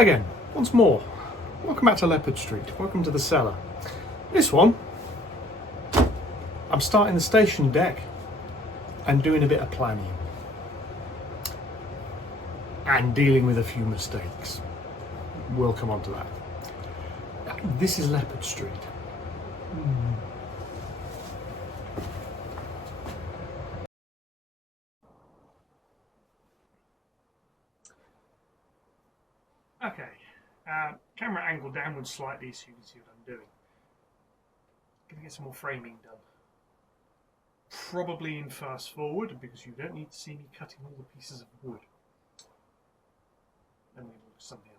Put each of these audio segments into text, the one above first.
Hi again, once more. Welcome back to Leopard Street. Welcome to the cellar. This one, I'm starting the station deck and doing a bit of planning and dealing with a few mistakes. We'll come on to that. This is Leopard Street. Okay, camera angle downwards slightly so you can see what I'm doing. Gonna get some more framing done. Probably in fast forward because you don't need to see me cutting all the pieces of wood. Then we will do something else.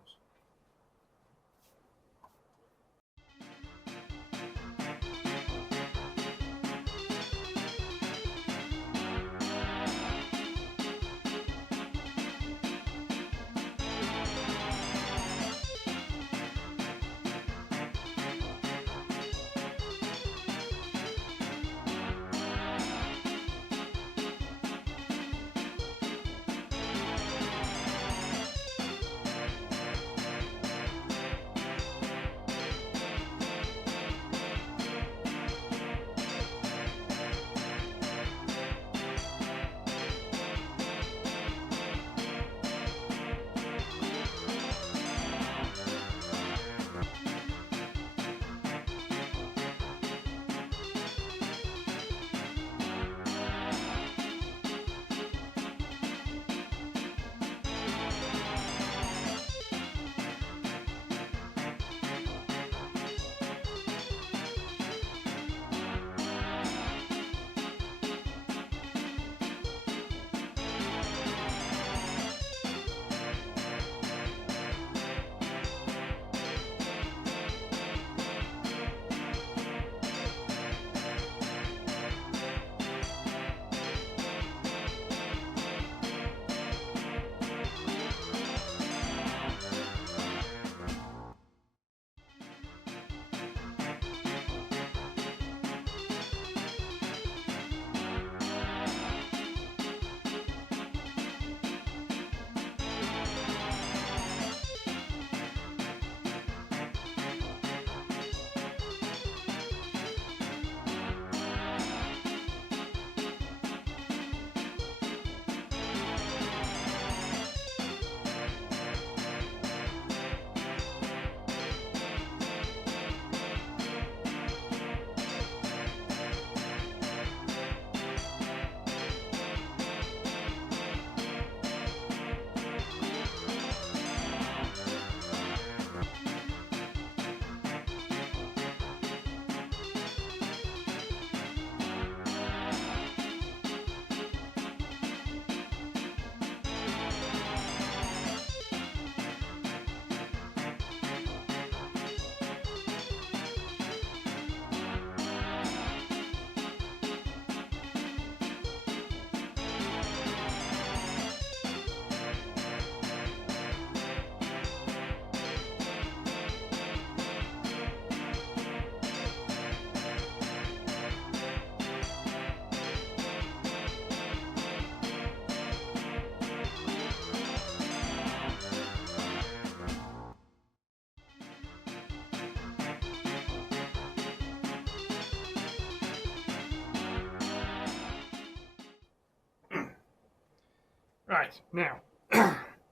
Right, now,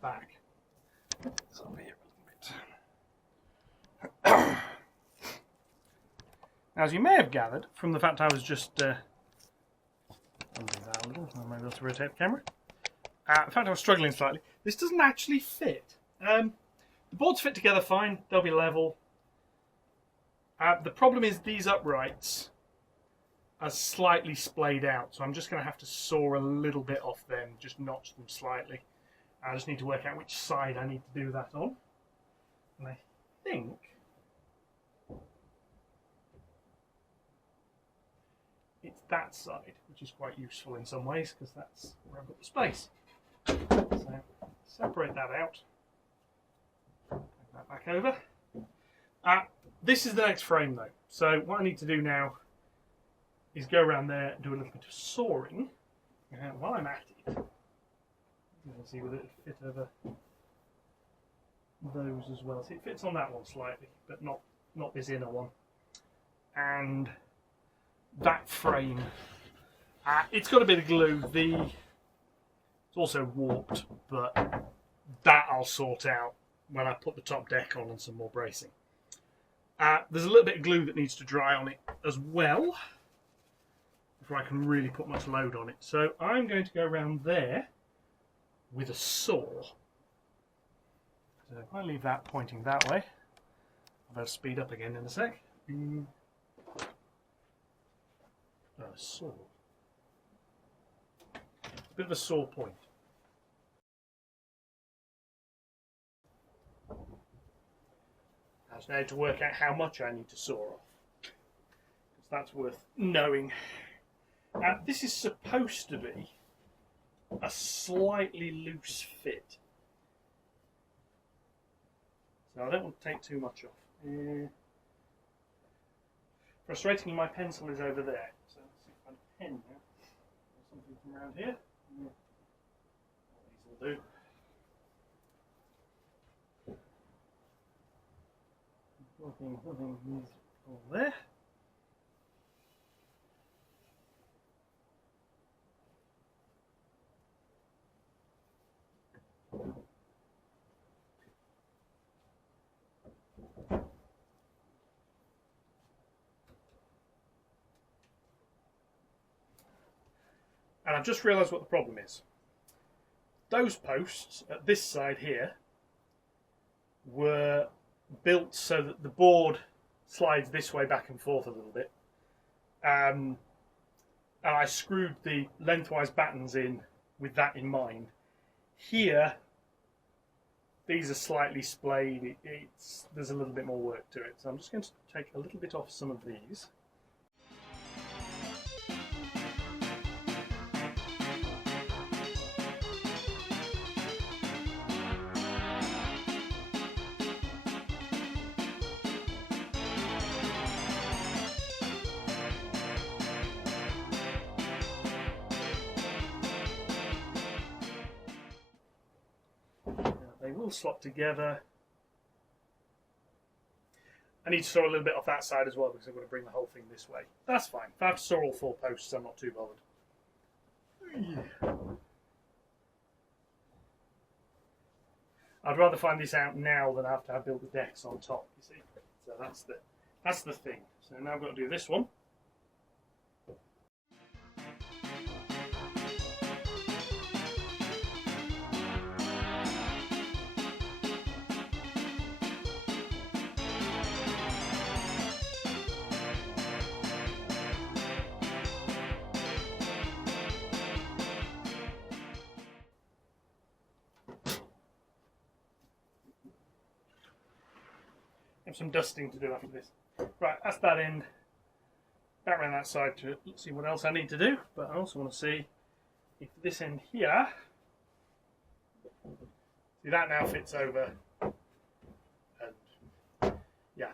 back. It's over here a little bit. As you may have gathered from the fact I was just undo that a little, I might be able to rotate the camera. In fact, I was struggling slightly. This doesn't actually fit. The boards fit together fine, they'll be level. The problem is these uprights are slightly splayed out, so I'm just going to have to saw a little bit off them, just notch them slightly. I just need to work out which side I need to do that on. And I think it's that side, which is quite useful in some ways, because that's where I've got the space. So, separate that out. Bring that back over. This is the next frame though, so what I need to do now is go around there and do a little bit of sawing. And while I'm at it, you can see whether it fit over those as well. See, it fits on that one slightly, but not this inner one. And that frame, it's got a bit of glue. It's also warped, but that I'll sort out when I put the top deck on and some more bracing. There's a little bit of glue that needs to dry on it as well before I can really put much load on it. So I'm going to go around there with a saw. So if I leave that pointing that way, I'll better speed up again in a sec. A saw. A bit of a saw point. Now to work out how much I need to saw off, because that's worth knowing. This is supposed to be a slightly loose fit, so I don't want to take too much off. Frustratingly, my pencil is over there, so let's see if I find a pen now or something from around here. These will do. Nothing all there. And I've just realised what the problem is. Those posts at this side here were built so that the board slides this way back and forth a little bit, and I screwed the lengthwise battens in with that in mind. Here these are slightly splayed, there's a little bit more work to it, so I'm just going to take a little bit off some of these. They will slot together. I need to saw a little bit off that side as well because I've got to bring the whole thing this way. That's fine. If I have to saw all 4 posts, I'm not too bothered. I'd rather find this out now than after I build the decks on top, you see. So that's the thing. So now I've got to do this one. Have some dusting to do after this. Right, that's that end. Back around that side to see what else I need to do, but I also want to see if this end here, see that now fits over, and yeah,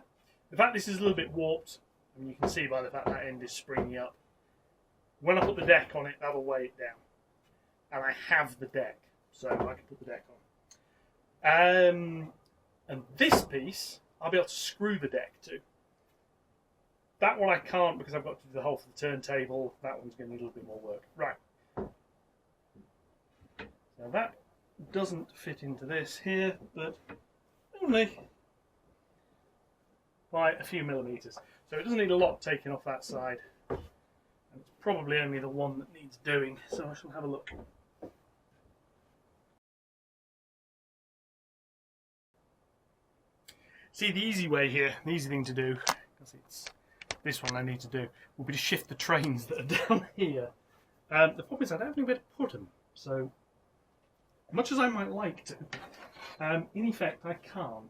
the fact this is a little bit warped, and you can see by the fact that end is springing up. When I put the deck on it, that'll weigh it down, and I have the deck, so I can put the deck on. And this piece, I'll be able to screw the deck to. That one I can't because I've got to do the whole for the turntable. That one's going to need a little bit more work. Right. Now that doesn't fit into this here, but only by a few millimetres. So it doesn't need a lot taken off that side. And it's probably only the one that needs doing, so I shall have a look. See, the easy way here, the easy thing to do, because it's this one I need to do, will be to shift the trains that are down here. The problem is I don't have anywhere to put them, so much as I might like to, in effect I can't.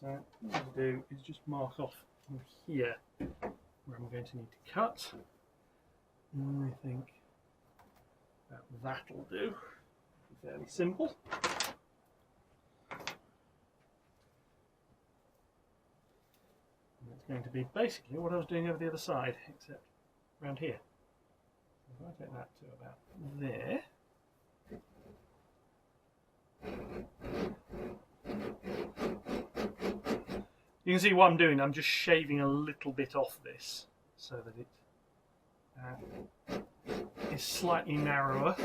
So what I'm going to do is just mark off from here where I'm going to need to cut. And I think that'll do. Fairly simple. It's going to be basically what I was doing over the other side, except around here. If I take that to about there. You can see what I'm doing. I'm just shaving a little bit off this so that it is slightly narrower.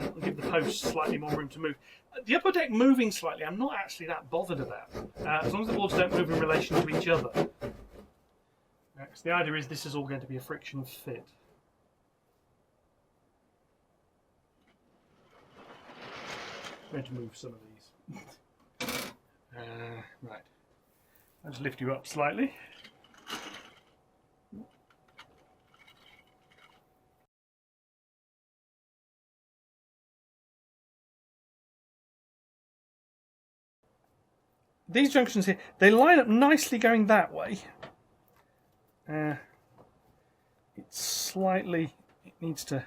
It'll give the post slightly more room to move. The upper deck moving slightly, I'm not actually that bothered about. As long as the boards don't move in relation to each other. Because the idea is this is all going to be a friction fit. I'm going to move some of these. Right. I'll just lift you up slightly. These junctions here, they line up nicely going that way. It's slightly, it needs to,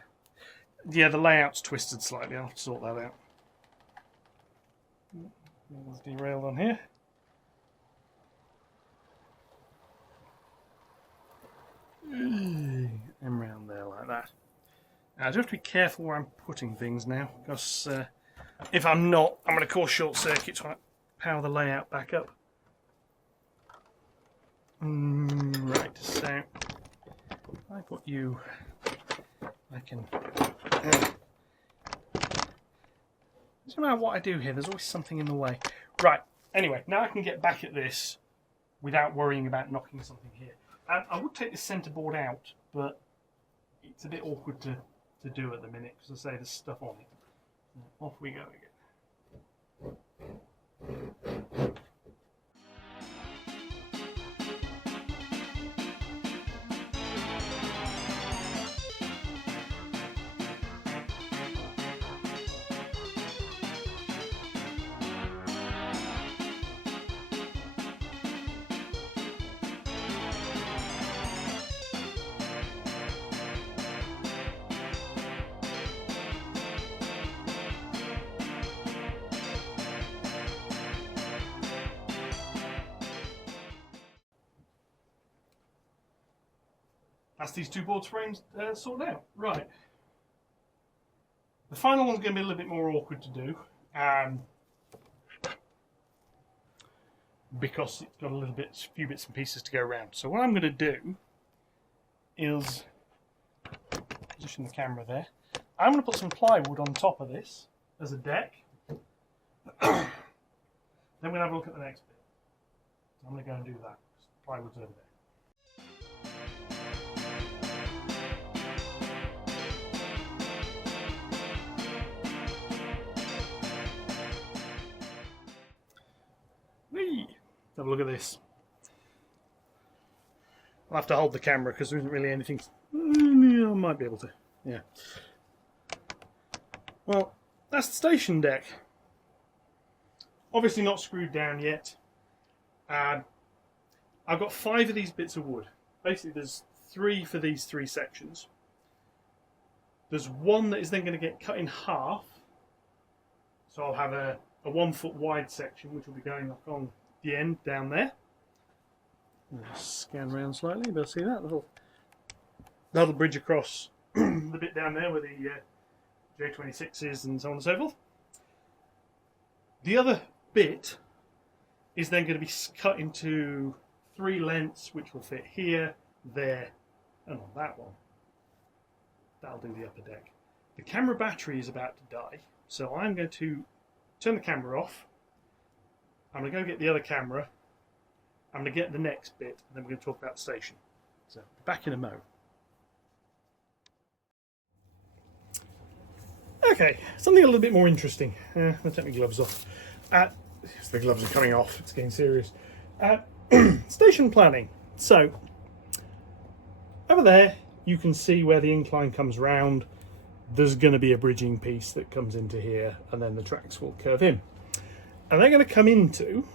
yeah, the layout's twisted slightly. I'll have to sort that out. It's derailed on here. And round there like that. I do have to be careful where I'm putting things now, because if I'm not, I'm going to cause short circuits when I power the layout back up. Right, so if I put you, I can. Doesn't matter what I do here, there's always something in the way. Right, anyway, now I can get back at this without worrying about knocking something here. I would take this centre board out, but it's a bit awkward to do at the minute because I say there's stuff on it. Off we go again. That's these two board frames sorted out. Right. The final one's going to be a little bit more awkward to do because it's got a few bits and pieces to go around. So what I'm going to do is position the camera there. I'm going to put some plywood on top of this as a deck. Then we're going to have a look at the next bit. I'm going to go and do that. Plywood's over there. Have a look at this. I'll have to hold the camera because there isn't really anything. I might be able to. Yeah. Well, that's the station deck. Obviously not screwed down yet. I've got 5 of these bits of wood. Basically, there's 3 for these 3 sections. There's one that is then going to get cut in half. So I'll have a 1 foot wide section which will be going up on the end down there. I'll scan around slightly, but see that that'll bridge across the bit down there where the J26 is and so on and so forth. The other bit is then going to be cut into 3 lengths which will fit here, there and on that one. That'll do the upper deck. The camera battery is about to die, so I'm going to turn the camera off. I'm going to go get the other camera. I'm going to get the next bit, and then we're going to talk about the station. So, back in a mo. Okay, something a little bit more interesting. I'll take my gloves off. The gloves are coming off, it's getting serious. Station planning. So, over there, you can see where the incline comes round. There's going to be a bridging piece that comes into here, and then the tracks will curve in. And they're going to come into,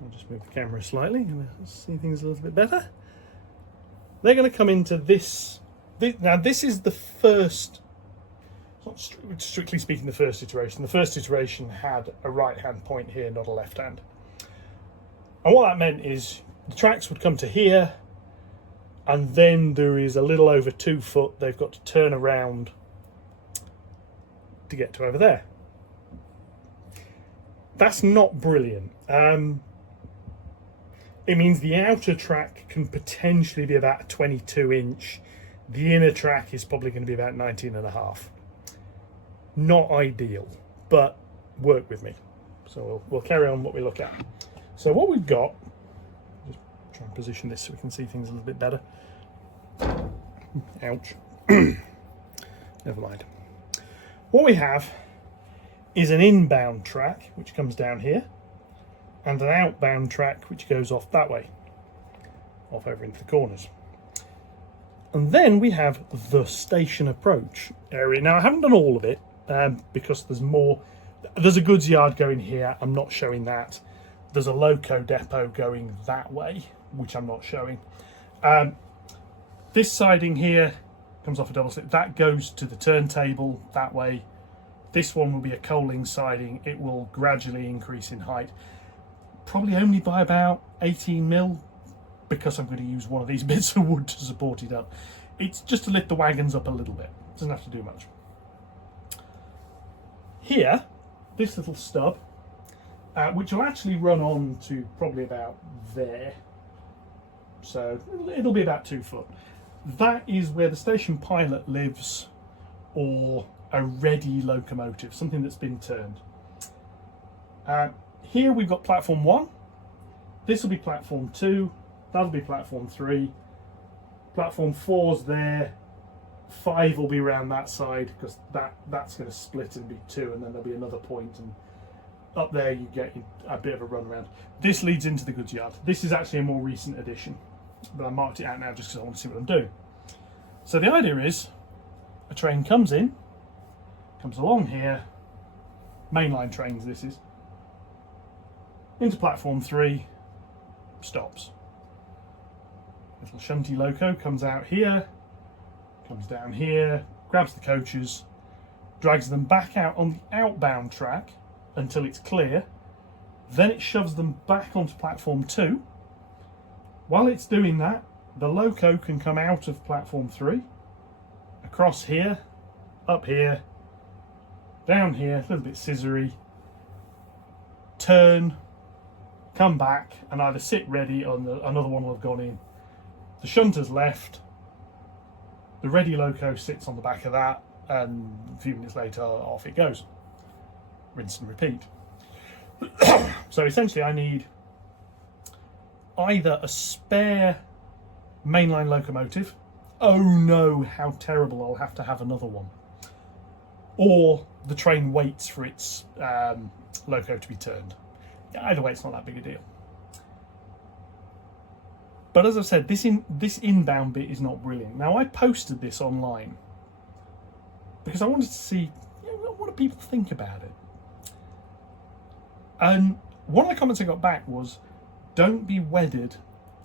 I'll just move the camera slightly, and see things a little bit better. They're going to come into this. Now this is the first, not strictly speaking the first iteration. The first iteration had a right hand point here, not a left hand. And what that meant is the tracks would come to here, and then there is a little over 2 foot they've got to turn around to get to over there. That's not brilliant. it means the outer track can potentially be about a 22 inch. The inner track is probably going to be about 19.5. Not ideal, but work with me. So we'll carry on what we look at. So what we've got, just try and position this so we can see things a little bit better. Ouch. Never mind. What we have is an inbound track which comes down here, and an outbound track which goes off that way, off over into the corners. And then we have the station approach area. Now I haven't done all of it because there's more. There's a goods yard going here, I'm not showing that. There's a loco depot going that way, which I'm not showing. This siding here comes off a double slip. That goes to the turntable that way. This one will be a coaling siding. It will gradually increase in height. Probably only by about 18 mil, because I'm going to use one of these bits of wood to support it up. It's just to lift the wagons up a little bit. Doesn't have to do much. Here, this little stub, which will actually run on to probably about there. So it'll be about 2 foot. That is where the station pilot lives, or a ready locomotive, something that's been turned. Here we've got platform 1. This will be platform 2. That'll be platform 3. Platform 4's there. 5 will be around that side, because that's going to split and be 2, and then there'll be another point, and up there you get a bit of a run around. This leads into the goods yard. This is actually a more recent addition, but I marked it out now just because I want to see what I'm doing. So the idea is, a train comes in, comes along here, mainline trains this is, into platform 3, stops. Little shunty loco comes out here, comes down here, grabs the coaches, drags them back out on the outbound track until it's clear, then it shoves them back onto platform 2. While it's doing that, the loco can come out of platform 3, across here, up here, down here, a little bit scissory, turn, come back, and either sit ready or another one will have gone in. The shunter's left, the ready loco sits on the back of that, and a few minutes later off it goes. Rinse and repeat. So essentially I need either a spare mainline locomotive. Oh no, how terrible, I'll have to have another one. Or the train waits for its loco to be turned. Either way, it's not that big a deal. But as I've said, this inbound bit is not brilliant. Now I posted this online because I wanted to see, what do people think about it. And one of the comments I got back was, don't be wedded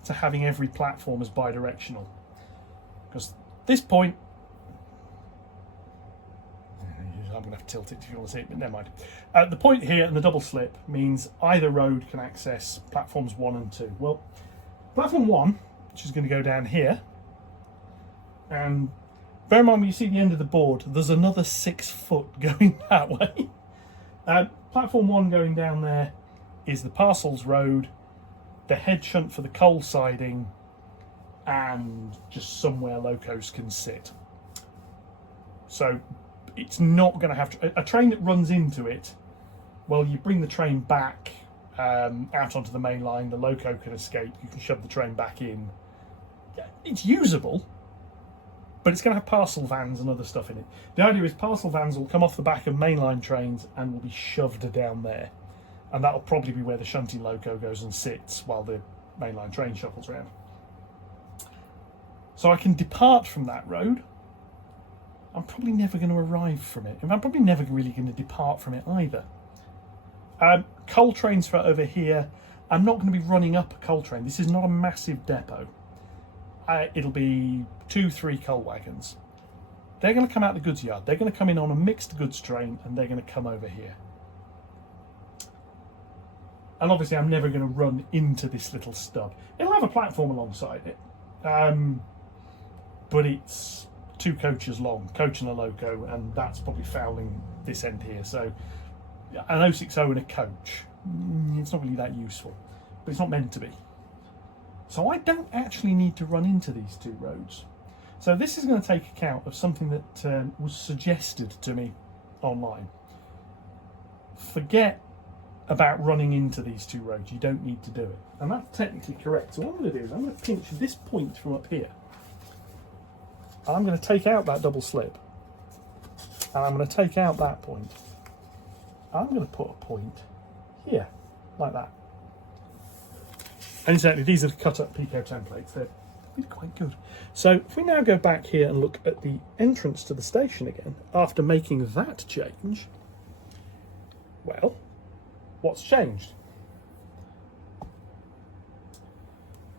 to having every platform as bi-directional. Because at this point, I'm going to have to tilt it if you want to see it, but never mind. The point here and the double slip means either road can access platforms 1 and 2. Well, platform 1, which is going to go down here, and bear in mind when you see the end of the board, there's another 6 foot going that way. Platform 1 going down there is the parcels road, the head shunt for the coal siding, and just somewhere locos can sit. So it's not going to have to, a train that runs into it, well, you bring the train back out onto the main line, the loco can escape, you can shove the train back in. It's usable, but it's going to have parcel vans and other stuff in it. The idea is parcel vans will come off the back of mainline trains and will be shoved down there. And that'll probably be where the shunting loco goes and sits while the mainline train shuffles around. So I can depart from that road. I'm probably never going to arrive from it. I'm probably never really going to depart from it either. Coal trains for over here. I'm not going to be running up a coal train. This is not a massive depot. It'll be 2-3 coal wagons. They're going to come out the goods yard. They're going to come in on a mixed goods train and they're going to come over here. And obviously I'm never going to run into this little stub. It'll have a platform alongside it. But it's 2 coaches long, coach and a loco, and that's probably fouling this end here. So an 060 and a coach, it's not really that useful, but it's not meant to be. So I don't actually need to run into these two roads. So this is going to take account of something that was suggested to me online. Forget about running into these two roads. You don't need to do it. And that's technically correct. So what I'm going to do is I'm going to pinch this point from up here. And I'm going to take out that double slip. And I'm going to take out that point. I'm going to put a point here, like that. And incidentally, these are cut up Pico templates. They're really quite good. So if we now go back here and look at the entrance to the station again, after making that change, well, what's changed?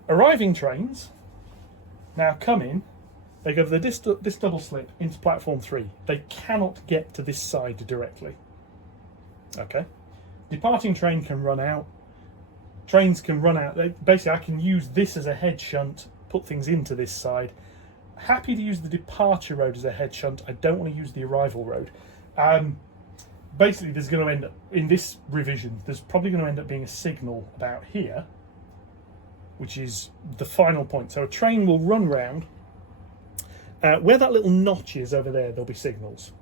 Arriving trains now come in, they go over this double slip into platform 3. They cannot get to this side directly. Okay. Departing train can run out. Trains can run out. Basically, I can use this as a head shunt, put things into this side. Happy to use the departure road as a head shunt. I don't want to use the arrival road. Basically, there's going to end up, in this revision, there's probably going to end up being a signal about here, which is the final point. So a train will run round. Where that little notch is over there, there'll be signals.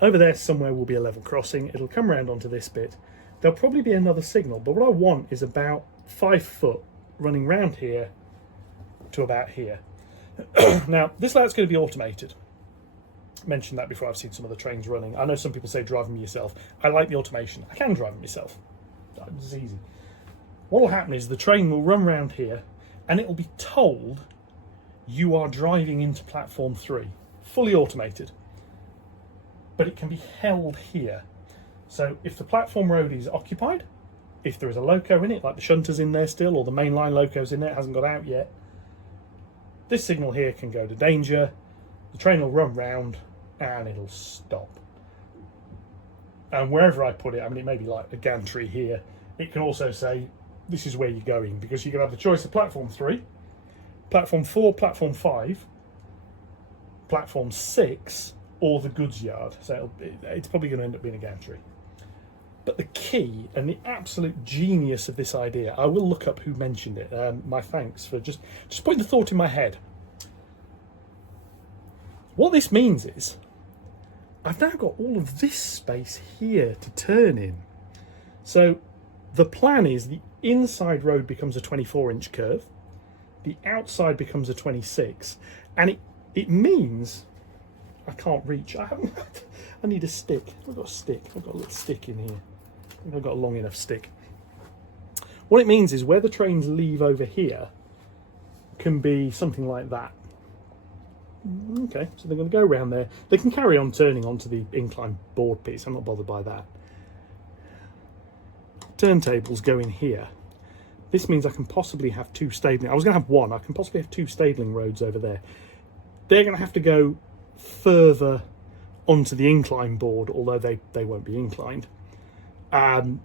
Over there somewhere will be a level crossing. It'll come round onto this bit. There'll probably be another signal, but what I want is about 5 foot running round here to about here. Now, this layout's going to be automated. I mentioned that before. I've seen some of the trains running. I know some people say drive them yourself. I like the automation. I can drive them myself. It's easy. What will happen is the train will run round here and it will be told you are driving into platform 3. Fully automated. But it can be held here. So if the platform road is occupied, if there is a loco in it, like the shunter's in there still, or the mainline loco's in there, it hasn't got out yet, this signal here can go to danger, the train will run round, and it'll stop. And wherever I put it, I mean, it may be like a gantry here, it can also say, this is where you're going, because you can have the choice of platform 3, platform 4, platform 5, platform 6, or the goods yard. So it's probably going to end up being a gantry. But the key and the absolute genius of this idea, I will look up who mentioned it. My thanks for just putting the thought in my head. What this means is, I've now got all of this space here to turn in. So the plan is the inside road becomes a 24-inch curve, the outside becomes a 26, and it means I can't reach. I need a stick. I've got a stick. I've got a little stick in here. I think I've got a long enough stick. What it means is where the trains leave over here can be something like that. Okay, so they're going to go around there. They can carry on turning onto the incline board piece. I'm not bothered by that. Turntables go in here. This means I can possibly have 2 stabling. I was going to have 1. I can possibly have 2 stabling roads over there. They're going to have to go further onto the incline board, although they won't be inclined. The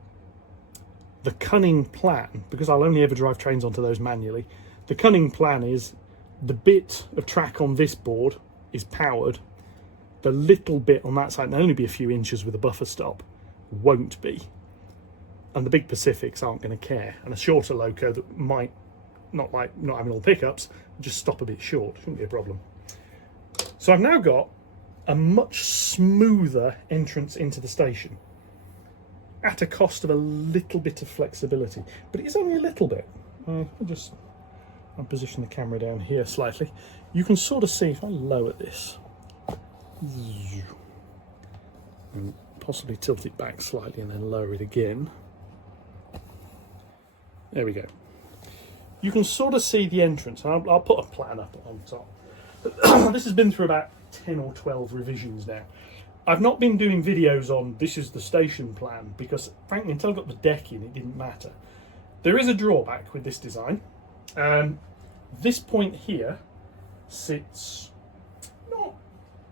cunning plan, because I'll only ever drive trains onto those manually, the cunning plan is the bit of track on this board is powered. The little bit on that side, and only be a few inches with a buffer stop, won't be. And the big Pacifics aren't going to care. And a shorter loco that might not having all pickups, just stop a bit short. Shouldn't be a problem. So I've now got a much smoother entrance into the station at a cost of a little bit of flexibility, but it's only a little bit. I'll position the camera down here slightly. You can sort of see if I lower this and possibly tilt it back slightly and then lower it again. There we go. You can sort of see the entrance, and I'll put a plan up on top. This has been through about 10 or 12 revisions now. I've not been doing videos on this is the station plan because, frankly, until I got the deck in, it didn't matter. There is a drawback with this design. This point here sits not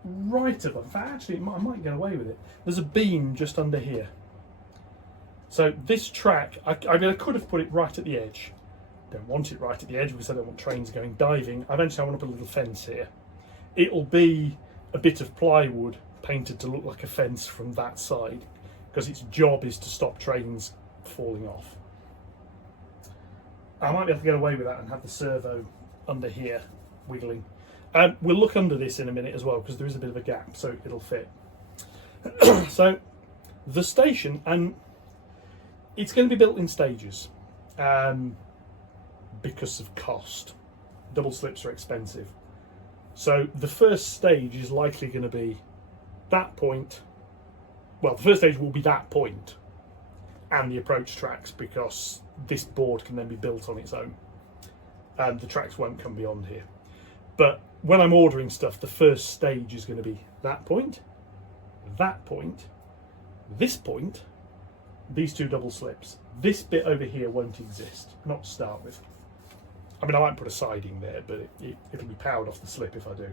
right above. In fact, actually, I might get away with it. There's a beam just under here. So this track, I could have put it right at the edge. Don't want it right at the edge because I don't want trains going diving. Eventually I want to put a little fence here. It'll be a bit of plywood painted to look like a fence from that side because its job is to stop trains falling off. I might be able to get away with that and have the servo under here wiggling. We'll look under this in a minute as well, because there is a bit of a gap, so it'll fit. So the station, and it's going to be built in stages because of cost. Double slips are expensive. So the first stage is likely going to be that point. Well, the first stage will be that point and the approach tracks, because this board can then be built on its own. And the tracks won't come beyond here. But when I'm ordering stuff, the first stage is going to be that point, this point, these two double slips. This bit over here won't exist, not to start with. I mean, I might put a siding there, but it'll be powered off the slip if I do.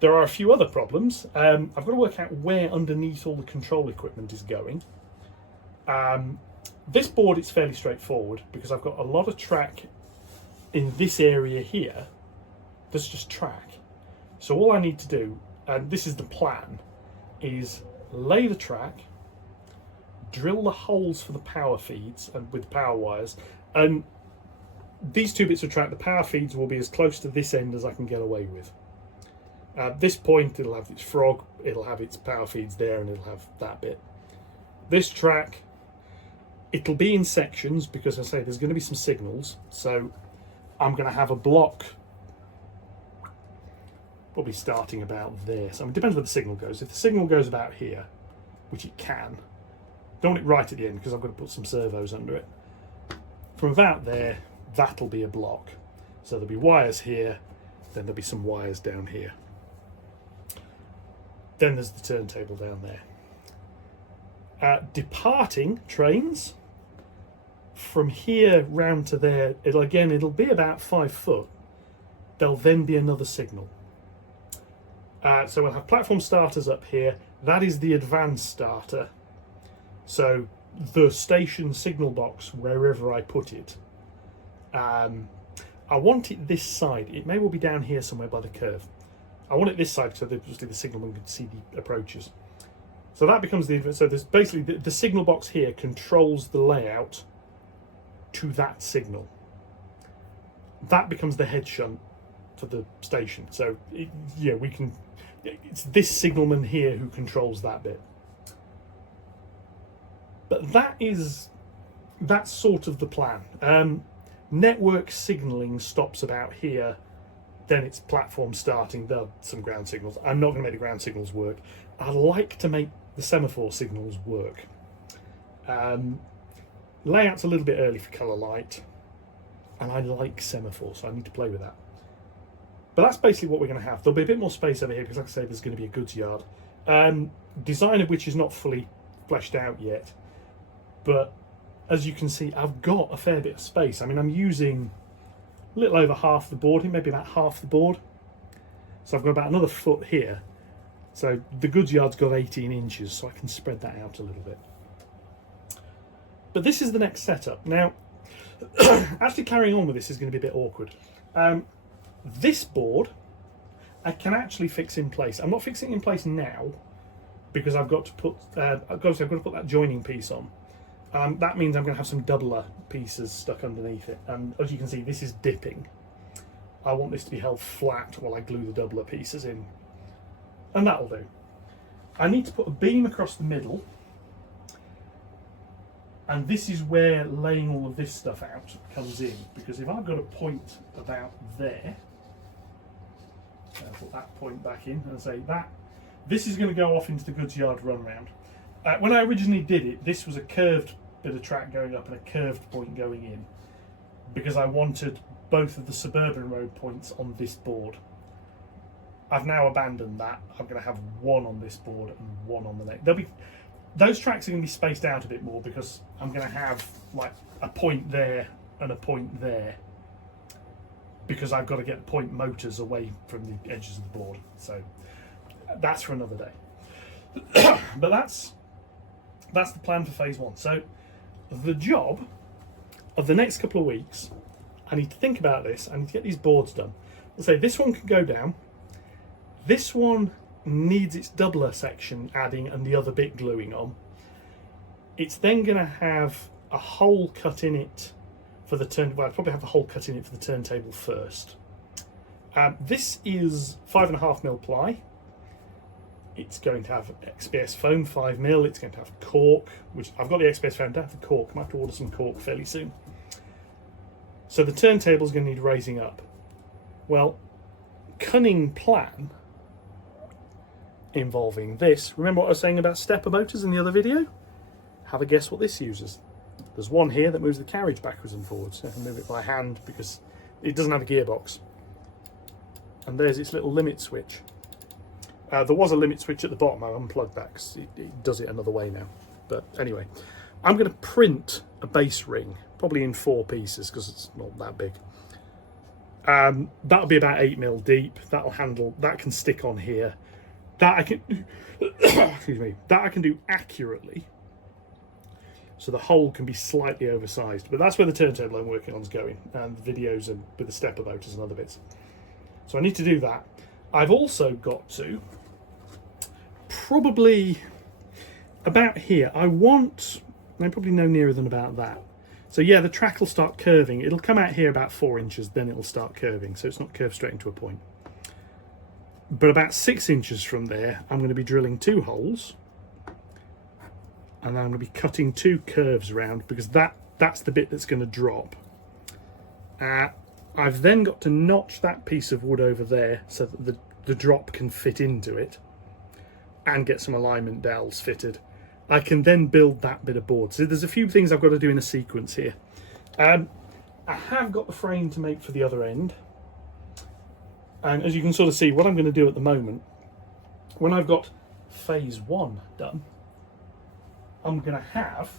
There are a few other problems. I've got to work out where underneath all the control equipment is going. This board is fairly straightforward, because I've got a lot of track in this area here. There's just track. So all I need to do, and this is the plan, is lay the track, drill the holes for the power feeds and with power wires, and these two bits of track, the power feeds will be as close to this end as I can get away with. At this point it'll have its frog, it'll have its power feeds there, and it'll have that bit. This track, it'll be in sections, because I say there's going to be some signals, so I'm going to have a block probably starting about there. So it depends where the signal goes. If the signal goes about here, which it can, don't want it right at the end because I'm going to put some servos under it. From about there, that'll be a block. So there'll be wires here, then there'll be some wires down here. Then there's the turntable down there. Departing trains from here round to there, it'll be about 5 foot. There'll then be another signal. So we'll have platform starters up here. That is the advanced starter. So the station signal box, wherever I put it. I want it this side. It may well be down here somewhere by the curve. I want it this side so that the signalman can see the approaches. So that becomes so there's basically the signal box here controls the layout to that signal. That becomes the head shunt for the station. So it's this signalman here who controls that bit. But that's sort of the plan. Network signalling stops about here, then it's platform starting, there's some ground signals. I'm not going to make the ground signals work. I'd like to make the semaphore signals work. Layout's a little bit early for colour light, and I like semaphore, so I need to play with that. But that's basically what we're going to have. There'll be a bit more space over here, because like I say, there's going to be a goods yard. Design of which is not fully fleshed out yet, but as you can see, I've got a fair bit of space. I mean, I'm using a little over half the board, maybe about half the board. So I've got about another foot here. So the goods yard's got 18 inches, so I can spread that out a little bit. But this is the next setup. Now, actually carrying on with this is going to be a bit awkward. This board, I can actually fix in place. I'm not fixing it in place now, because I've got to put that joining piece on. That means I'm going to have some doubler pieces stuck underneath it. And as you can see, this is dipping. I want this to be held flat while I glue the doubler pieces in. And that'll do. I need to put a beam across the middle. And this is where laying all of this stuff out comes in. Because if I've got a point about there, I'll put that point back in and say that. This is going to go off into the goods yard run round. When I originally did it, this was a curved bit of track going up and a curved point going in, because I wanted both of the suburban road points on this board. I've now abandoned that. I'm going to have one on this board and one on the next. Those tracks are going to be spaced out a bit more, because I'm going to have like a point there and a point there, because I've got to get point motors away from the edges of the board. So that's for another day. But that's the plan for phase one. So the job of the next couple of weeks, I need to think about this. I need to get these boards done. Let's say this one can go down. This one needs its doubler section adding and the other bit gluing on. It's then going to have a hole cut in it for the turn. Well, I'd probably have the hole cut in it for the turntable first. This is 5.5mm ply. It's going to have XPS foam 5mm. It's going to have cork, which I've got the XPS foam. Don't have the cork. I might have to order some cork fairly soon. So the turntable is going to need raising up. Well, cunning plan involving this. Remember what I was saying about stepper motors in the other video? Have a guess what this uses. There's one here that moves the carriage backwards and forwards. I can move it by hand because it doesn't have a gearbox. And there's its little limit switch. There was a limit switch at the bottom. I unplugged that because it does it another way now. But anyway, I'm going to print a base ring, probably in 4 pieces because it's not that big. That'll be about 8mm deep. That'll handle. That can stick on here. That I can. Excuse me. That I can do accurately. So the hole can be slightly oversized. But that's where the turntable I'm working on is going, and the videos and with the stepper motors and other bits. So I need to do that. I've also got to probably about here. I'm probably no nearer than about that. So yeah, the track will start curving. It'll come out here about 4 inches, then it'll start curving. So it's not curved straight into a point. But about 6 inches from there, I'm going to be drilling 2 holes. And then I'm going to be cutting 2 curves around because that's the bit that's going to drop. I've then got to notch that piece of wood over there so that the drop can fit into it and get some alignment dowels fitted. I can then build that bit of board. So there's a few things I've got to do in a sequence here. I have got the frame to make for the other end. And as you can sort of see, what I'm going to do at the moment, when I've got phase 1 done, I'm going to have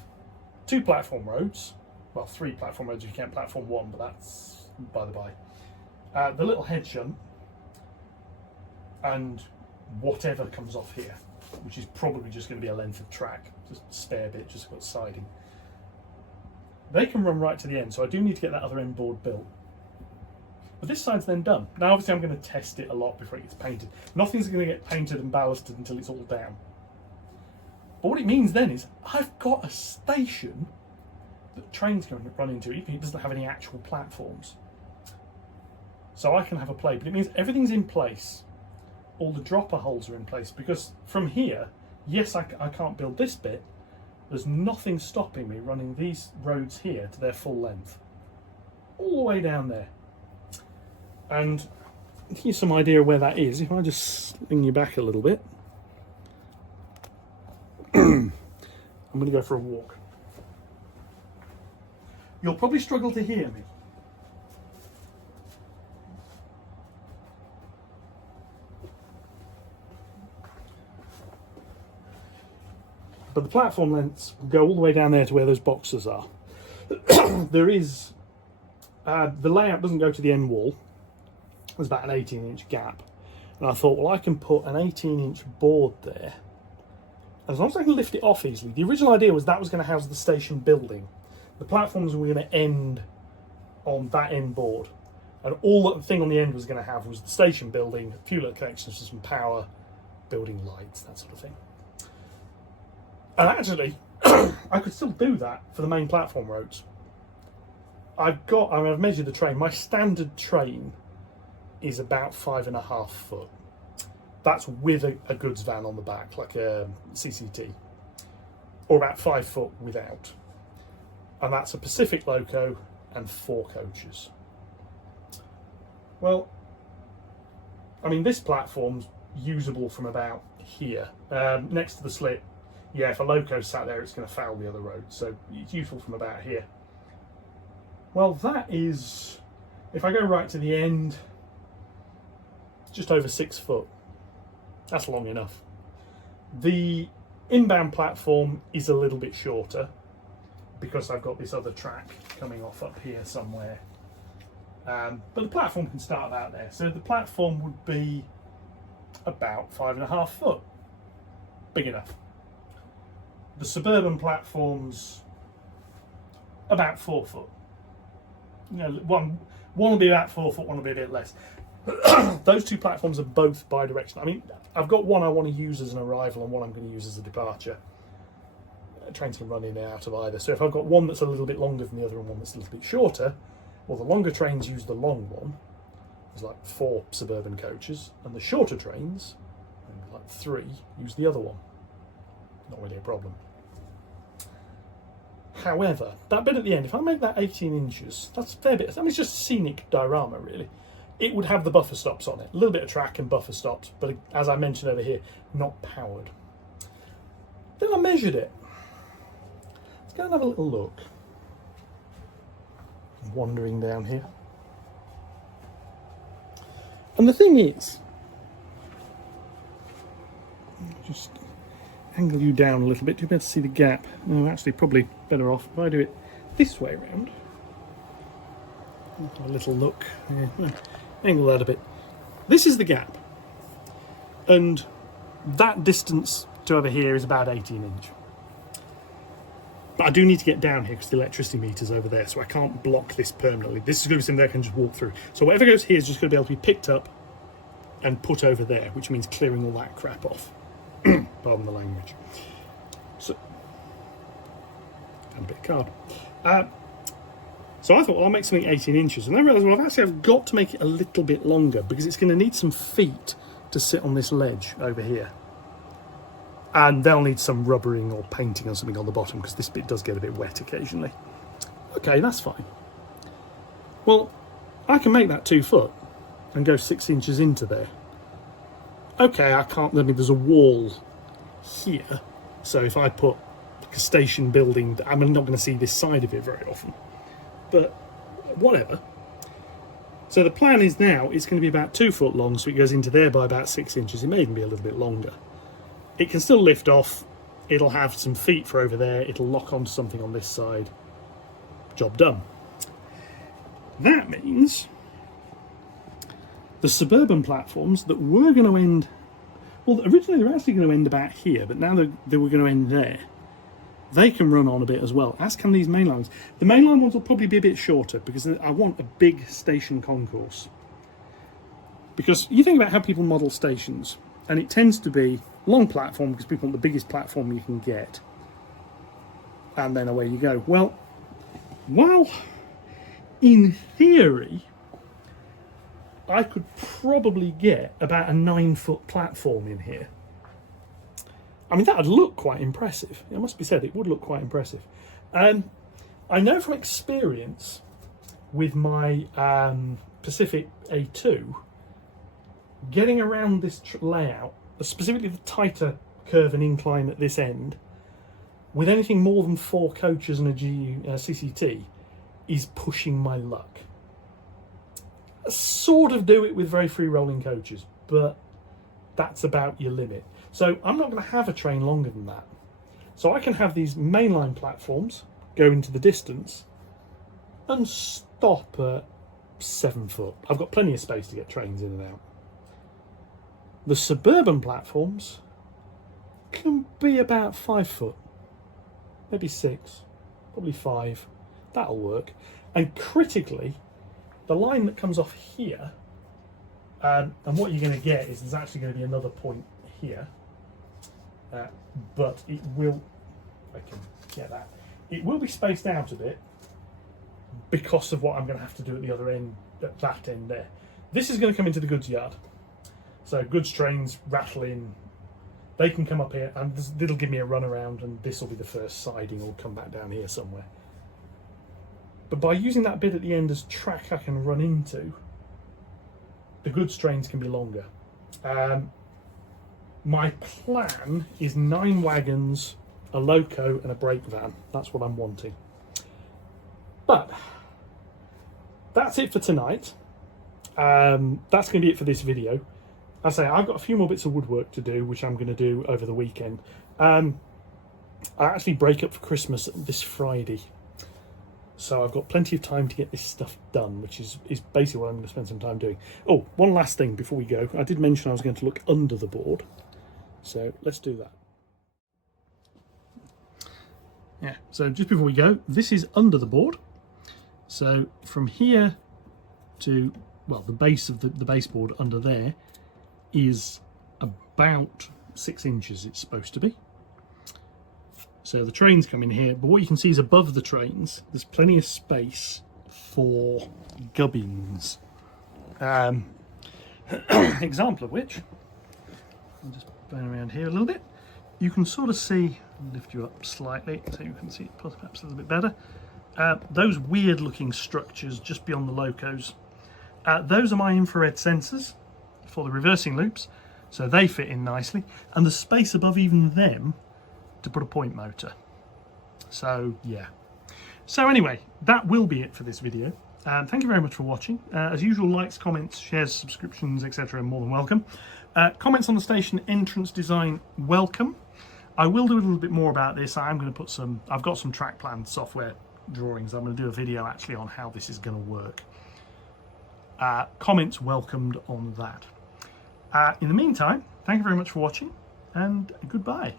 2 platform roads. Well, 3 platform roads if you count platform 1, but that's by the by. The little head shunt and whatever comes off here, which is probably just going to be a length of track, just a spare bit, just got siding. They can run right to the end, so I do need to get that other end board built. But this side's then done. Now obviously I'm going to test it a lot before it gets painted. Nothing's going to get painted and ballasted until it's all down. But what it means then is I've got a station that trains can run into, even if it doesn't have any actual platforms. So I can have a play, but it means everything's in place. All the dropper holes are in place, because from here, yes, I can't build this bit. There's nothing stopping me running these roads here to their full length. All the way down there. And here's some idea of where that is. If I just sling you back a little bit. I'm going to go for a walk. You'll probably struggle to hear me. But the platform lengths go all the way down there to where those boxes are. There is, the layout doesn't go to the end wall. There's about an 18-inch gap. And I thought, well, I can put an 18-inch board there. As long as I can lift it off easily. The original idea was that was going to house the station building. The platforms were going to end on that end board. And all that the thing on the end was going to have was the station building, a few little connections to some power, building lights, that sort of thing. And actually, I could still do that for the main platform roads. I've measured the train. My standard train is about 5.5 foot. That's with a goods van on the back, like a CCT. Or about 5 foot without. And that's a Pacific loco and 4 coaches. Well, I mean, this platform's usable from about here, next to the slit. Yeah, if a loco sat there, it's going to foul the other road, so it's useful from about here. Well, that is, if I go right to the end, just over 6 foot. That's long enough. The inbound platform is a little bit shorter because I've got this other track coming off up here somewhere. But the platform can start out there. So the platform would be about 5.5 foot. Big enough. The suburban platform's about 4 foot. You know, one will be about 4 foot, one will be a bit less. Those 2 platforms are both bi-directional. I mean, I've got one I want to use as an arrival and one I'm going to use as a departure. trains can run in and out of either. So if I've got one that's a little bit longer than the other and one that's a little bit shorter, well, the longer trains use the long one. There's like 4 suburban coaches, and the shorter trains, like 3, use the other one. Not really a problem. However, that bit at the end, if I make that 18 inches, that's a fair bit. I mean, it's just scenic diorama, really. It would have the buffer stops on it. A little bit of track and buffer stops, but as I mentioned over here, not powered. Then I measured it. Let's go and have a little look. I'm wandering down here. And the thing is, just angle you down a little bit to be able to see the gap. Oh, actually, probably better off if I do it this way around. A little look. Yeah. Angle that a bit. This is the gap, and that distance to over here is about 18 inch. But I do need to get down here because the electricity meter's over there, so I can't block this permanently. This is going to be something I can just walk through. So whatever goes here is just going to be able to be picked up and put over there, which means clearing all that crap off. Pardon the language. So, and a bit of card. So I thought, well, I'll make something 18 inches. And then I realised, well, I've got to make it a little bit longer because it's going to need some feet to sit on this ledge over here. And they'll need some rubbering or painting or something on the bottom because this bit does get a bit wet occasionally. Okay, that's fine. Well, I can make that 2 foot and go 6 inches into there. Okay, I can't, I mean, there's a wall here. So if I put like a station building, I'm not going to see this side of it very often. But whatever. So the plan is now it's going to be about 2 foot long, so it goes into there by about 6 inches. It may even be a little bit longer. It can still lift off. It'll have some feet for over there. It'll lock onto something on this side. Job done. That means the suburban platforms that were going to end, well, originally they were actually going to end about here, but now they were going to end there. They can run on a bit as well, as can these mainline ones. The mainline ones will probably be a bit shorter because I want a big station concourse. Because you think about how people model stations, and it tends to be long platform because people want the biggest platform you can get. And then away you go. Well, in theory, I could probably get about a 9-foot platform in here. I mean, that would look quite impressive. It must be said, it would look quite impressive. I know from experience with my Pacific A2, getting around this layout, specifically the tighter curve and incline at this end, with anything more than 4 coaches and a CCT, is pushing my luck. I sort of do it with very free rolling coaches, but that's about your limit. So I'm not going to have a train longer than that. So I can have these mainline platforms go into the distance and stop at 7 foot. I've got plenty of space to get trains in and out. The suburban platforms can be about 5 foot, maybe 6, probably 5. That'll work. And critically, the line that comes off here, and what you're going to get is there's actually going to be another point here, but it will, if I can get that, it will be spaced out a bit because of what I'm going to have to do at the other end, at that end there. This is going to come into the goods yard. So goods trains rattle in, they can come up here and it'll give me a run around, and this will be the first siding or come back down here somewhere. But by using that bit at the end as track I can run into, the goods trains can be longer. My plan is 9 wagons, a loco and a brake van. That's what I'm wanting. But that's it for tonight. That's going to be it for this video. As I say, I've got a few more bits of woodwork to do, which I'm going to do over the weekend. I actually break up for Christmas this Friday. So I've got plenty of time to get this stuff done, which is basically what I'm going to spend some time doing. Oh, one last thing before we go. I did mention I was going to look under the board. So let's do that. Yeah, so just before we go, this is under the board. So from here to, well, the base of the baseboard under there is about 6 inches it's supposed to be. So the trains come in here, but what you can see is above the trains, there's plenty of space for gubbins. Example of which, I'll just burn around here a little bit. You can sort of see, I'll lift you up slightly so you can see it perhaps a little bit better. Those weird looking structures just beyond the locos, those are my infrared sensors for the reversing loops, so they fit in nicely, and the space above even them to put a point motor. So yeah. So anyway, that will be it for this video. Thank you very much for watching. As usual, likes, comments, shares, subscriptions, etc. are more than welcome. Comments on the station entrance design, welcome. I will do a little bit more about this. I'm going to put some, I've got some track plan software drawings. I'm going to do a video actually on how this is going to work. Comments welcomed on that. In the meantime, thank you very much for watching, and goodbye.